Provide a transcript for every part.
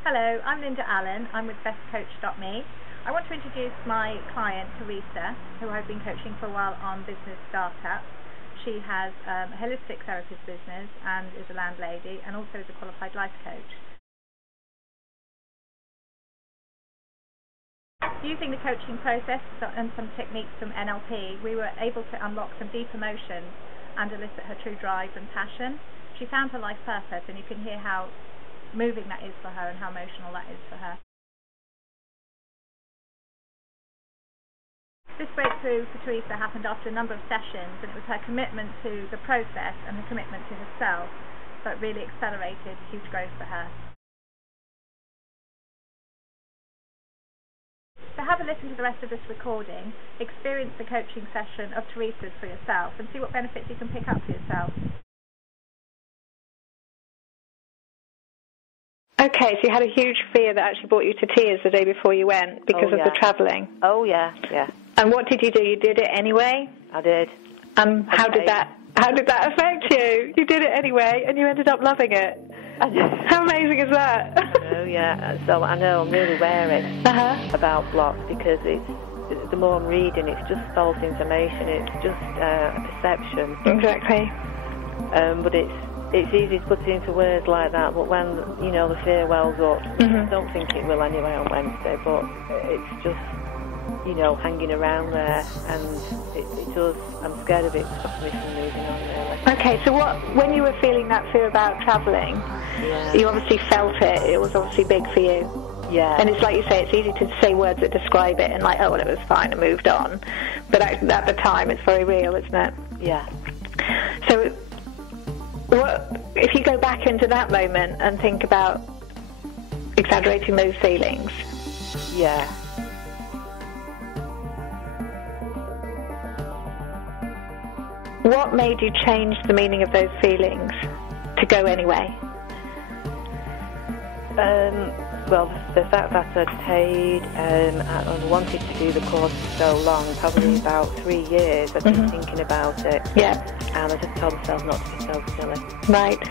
Hello, I'm Linda Allen. I'm with bestcoach.me. I want to introduce my client, Teresa, who I've been coaching for a while on business startups. She has a holistic therapist business and is a landlady and also is a qualified life coach. Using the coaching process and some techniques from NLP, we were able to unlock some deep emotions and elicit her true drive and passion. She found her life purpose, and you can hear how moving that is for her and how emotional that is for her. This breakthrough for Teresa happened after a number of sessions, and it was her commitment to the process and her commitment to herself that really accelerated huge growth for her. So have a listen to the rest of this recording, experience the coaching session of Teresa's for yourself, and see what benefits you can pick up for yourself. Okay, so you had a huge fear that actually brought you to tears the day before you went because of the travelling. Oh, yeah. And what did you do? You did it anyway? I did. How did that affect you? You did it anyway, and you ended up loving it. How amazing is that? Oh, yeah. So I know I'm really wary about blocks because the more I'm reading, it's just false information. It's just a perception. Exactly. But it's easy to put it into words like that, but when, the fear wells up, I don't think it will anyway on Wednesday, but it's just, hanging around there, and it does, I'm scared of it stopping me from moving on, really. Okay, so when you were feeling that fear about travelling, you obviously felt it was obviously big for you. Yeah. And it's like you say, it's easy to say words that describe it, and like, oh, well, it was fine, and moved on. But at the time, it's very real, isn't it? Yeah. So, if you go back into that moment and think about exaggerating those feelings? Yeah. What made you change the meaning of those feelings to go anyway? Well, the fact that I'd paid and wanted to do the course for so long, probably about 3 years, I'd been thinking about it. Yeah. And I just told myself not to be so silly. Right.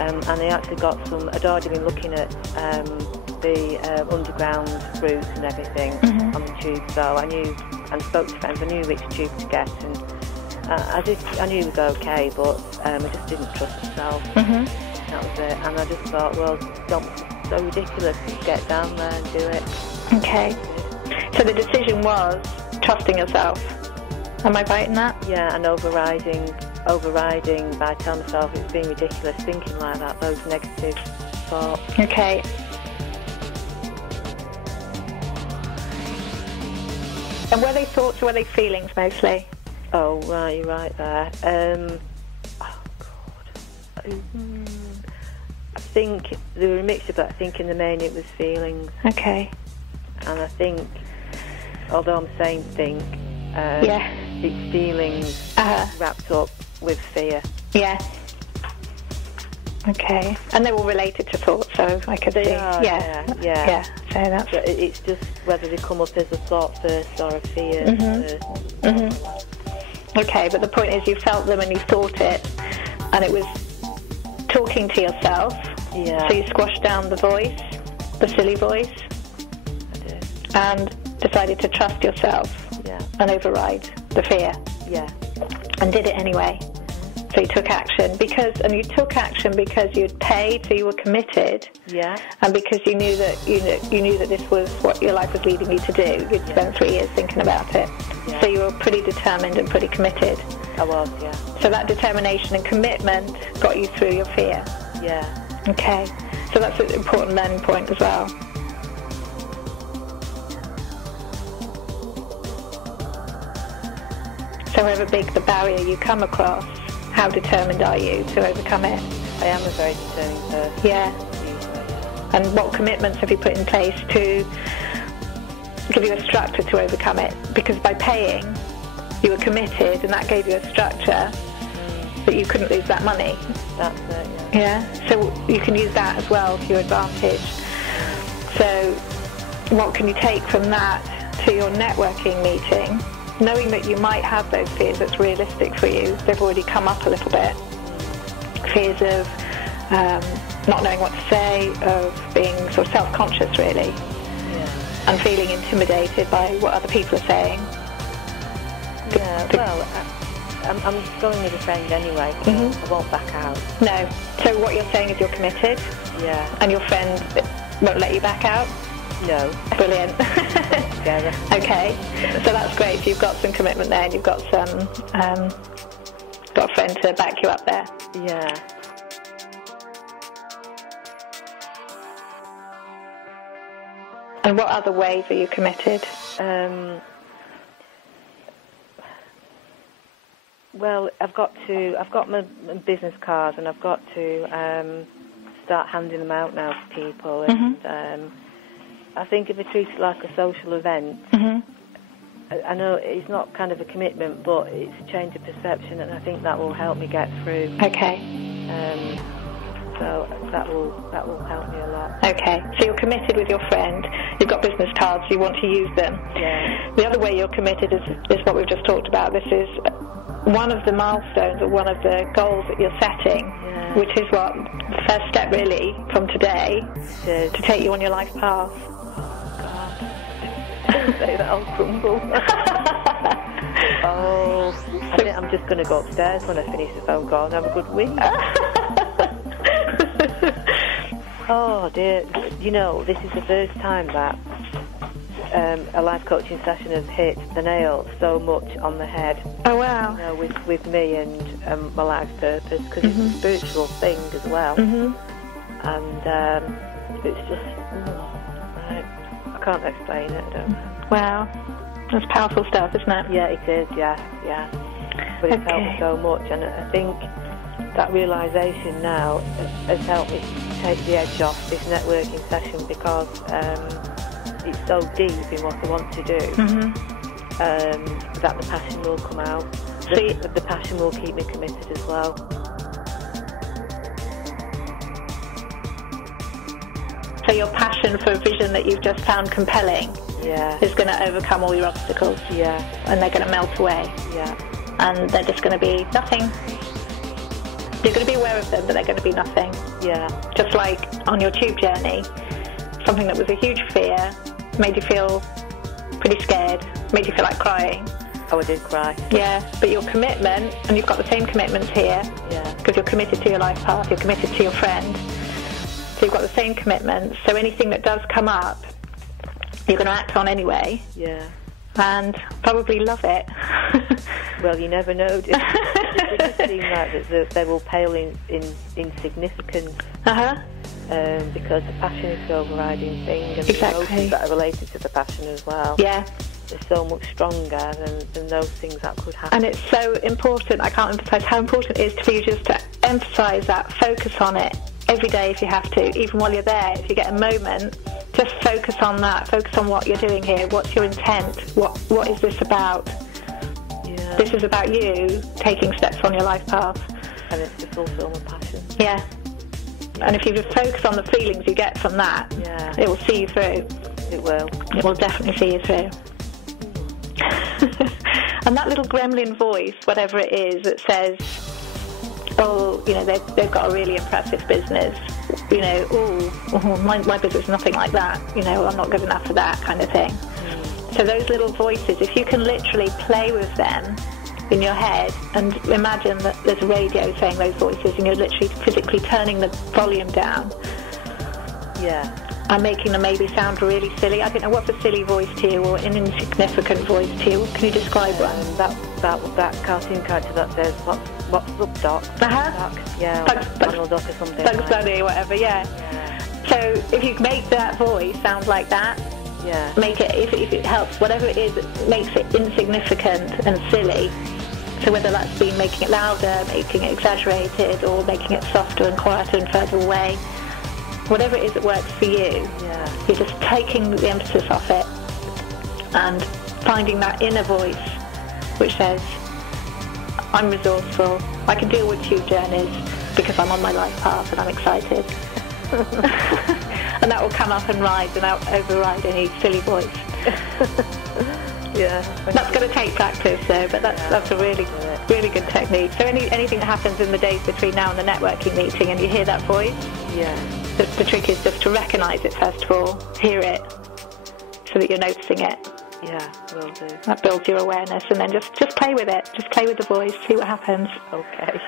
And I actually I'd already been looking at the underground routes and everything on the tube, so I knew, and spoke to friends, I knew which tube to get, and I knew it was okay, but I just didn't trust myself. That was it. And I just thought, well, don't be so ridiculous, just get down there and do it. Okay. So the decision was trusting yourself. Am I right in that? Yeah, and overriding by telling myself it's being ridiculous, thinking like that, those negative thoughts. Okay. And were they thoughts or were they feelings mostly? Oh, right, you're right there. Oh, God. I think they were a mixture, but I think in the main it was feelings. Okay. And I think, although I'm saying think, it's feelings wrapped up with fear. Yeah. Okay. And they're all related to thoughts, so I could see. Yeah. So that's... So it's just whether they come up as a thought first or a fear first. Okay, but the point is you felt them and you thought it, and it was talking to yourself. Yeah. So you squashed down the voice, the silly voice. I did. And decided to trust yourself. Yeah. And override the fear. Yeah. And did it anyway. So you took action because you'd paid, so you were committed. Yeah. And because you knew that you knew that this was what your life was leading you to do. You'd spent 3 years thinking about it. Yeah. So you were pretty determined and pretty committed. I was, yeah. So that determination and commitment got you through your fear. Yeah. Okay. So that's an important learning point as well. So however big the barrier you come across, how determined are you to overcome it? I am a very determined person. Yeah. And what commitments have you put in place to give you a structure to overcome it? Because by paying, you were committed, and that gave you a structure that you couldn't lose that money. That's it, Yeah. So you can use that as well to your advantage. So what can you take from that to your networking meeting? Knowing that you might have those fears that's realistic for you, they've already come up a little bit. Fears of not knowing what to say, of being sort of self-conscious, really, and feeling intimidated by what other people are saying. Yeah, well, I'm going with a friend anyway, so I won't back out. No. So what you're saying is you're committed? Yeah. And your friend won't let you back out? No. Brilliant. Together. Okay, so that's great. So you've got some commitment there, and you've got some, got a friend to back you up there. Yeah. And what other ways are you committed? Well, I've got my business cards, and I've got to start handing them out now to people. And I think if I treat it like a social event, I know it's not kind of a commitment, but it's a change of perception, and I think that will help me get through. Okay. So that will help me a lot. Okay, so you're committed with your friend. You've got business cards, you want to use them. Yeah. The other way you're committed is what we've just talked about. This is one of the milestones or one of the goals that you're setting, which is what the first step really from today to take you on your life path. Don't say that, I'll crumble. I think I'm just going to go upstairs when I finish the phone call and have a good week. Oh dear, you know, this is the first time that a life coaching session has hit the nail so much on the head. Oh wow. You know, with me and my life purpose, because it's a spiritual thing as well. And it's just, I can't explain it, I don't know. Wow, that's powerful stuff, isn't it? Yeah, it is, yeah. But it's helped me so much, and I think that realisation now has helped me take the edge off this networking session, because it's so deep in what I want to do that the passion will come out. The passion will keep me committed as well. So your passion for a vision that you've just found compelling is going to overcome all your obstacles. Yeah. And they're going to melt away. Yeah. And they're just going to be nothing. You're going to be aware of them, but they're going to be nothing. Yeah. Just like on your tube journey, something that was a huge fear made you feel pretty scared, made you feel like crying. Oh, I did cry. Yeah, but your commitment, and you've got the same commitments here, because you're committed to your life path, you're committed to your friend. So you've got the same commitments, so anything that does come up, you're going to act on anyway. Yeah. And probably love it. Well, you never know. It does seem like that they will pale in significance. Because the passion is the overriding thing, and the emotions that are related to the passion as well. Yeah. They're so much stronger than those things that could happen. And it's so important, I can't emphasise how important it is for you just to emphasise that, focus on it every day if you have to, even while you're there. If you get a moment, just focus on that, focus on what you're doing here, what's your intent, what is this about? Yeah. This is about you taking steps on your life path. And it's to fulfil my passion. Yeah. And if you just focus on the feelings you get from that, it will see you through. It will. It will definitely see you through. And that little gremlin voice, whatever it is, that says, oh, you know, they've got a really impressive business, you know, my business is nothing like that, you know, I'm not good enough for that kind of thing. So those little voices, if you can literally play with them in your head and imagine that there's a radio saying those voices and you're literally physically turning the volume down. Yeah. And making them maybe sound really silly. I don't know, what's a silly voice to you or an insignificant voice to you? Can you describe one? That cartoon character that says, what's up, Doc? Yeah, Donald Duck or something. Bugs Bunny or whatever, yeah. So if you make that voice sound like that, make it, if it helps, whatever it is, it makes it insignificant and silly. So whether that's been making it louder, making it exaggerated, or making it softer and quieter and further away, whatever it is that works for you, you're just taking the emphasis off it and finding that inner voice which says, I'm resourceful, I can deal with tube journeys because I'm on my life path and I'm excited. And that will come up and ride and override any silly voice. Yeah. That's going to take practice, though, but that's a really good technique. So anything that happens in the days between now and the networking meeting and you hear that voice, the trick is just to recognise it first of all, hear it, so that you're noticing it. Yeah, will do. That builds your awareness, and then just play with it. Just play with the voice, see what happens. Okay.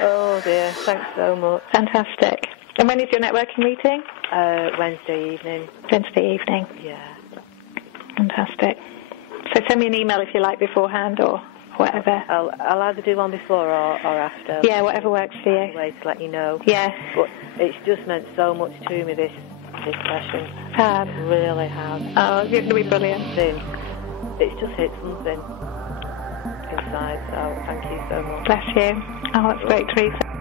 Oh dear, thanks so much. Fantastic. And when is your networking meeting? Wednesday evening. Wednesday evening. Yeah. Fantastic. So send me an email if you like beforehand or whatever. I'll either do one before or after. Yeah, whatever works for you. Way to let you know. Yeah. But it's just meant so much to me, this session. It really has. Oh, it's going to be brilliant. It's just hit something inside, so thank you so much. Bless you. Oh, that's great, Teresa.